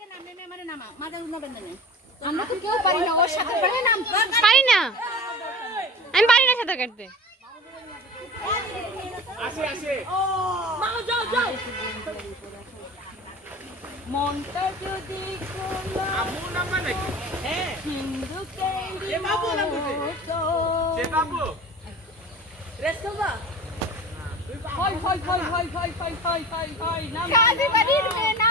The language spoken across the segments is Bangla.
থেকে নাম নেমে আমারে নামা। মাথা উঠাবেন না আমরা তো কেউ পারি না ওর সাথে পারে নাম। পারি না। আমি পারি না সাঁতার কাটতে। আসে আসে। মনটা যদি বাবু। সে বাবু। রেস্তোবা হয়। কাজী বাড়ির মেয়ে না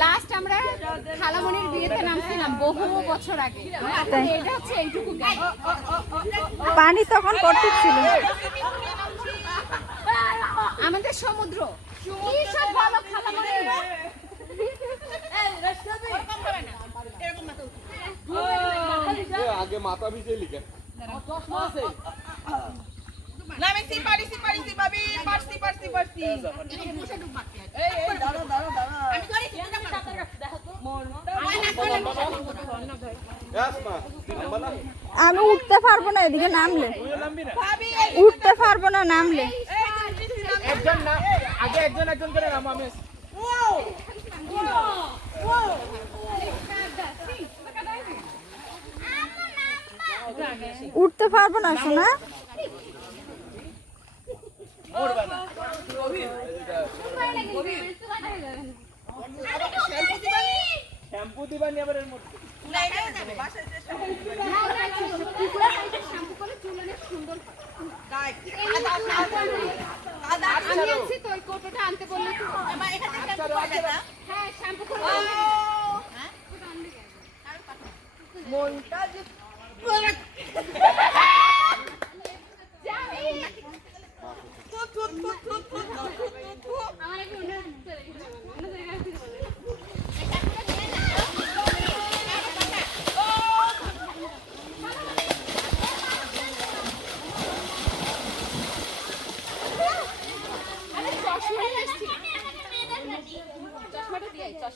লাস্ট আমরা খালামণির বিয়েতে নামছিলাম বহু বছর আগে। এটা হচ্ছে এইটুকু পানি তখন কঠিন ছিল। আমাদের সমুদ্র। মাথা ভিজে লিখে আমি উঠতে পারব না এদিকে নামলে। উঠতে পারব না নামলে। একজন আগে একজন একজন করে নামো আমি। উঠতে পারব না শোনা। মনটা যে เ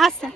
আচ্ছা।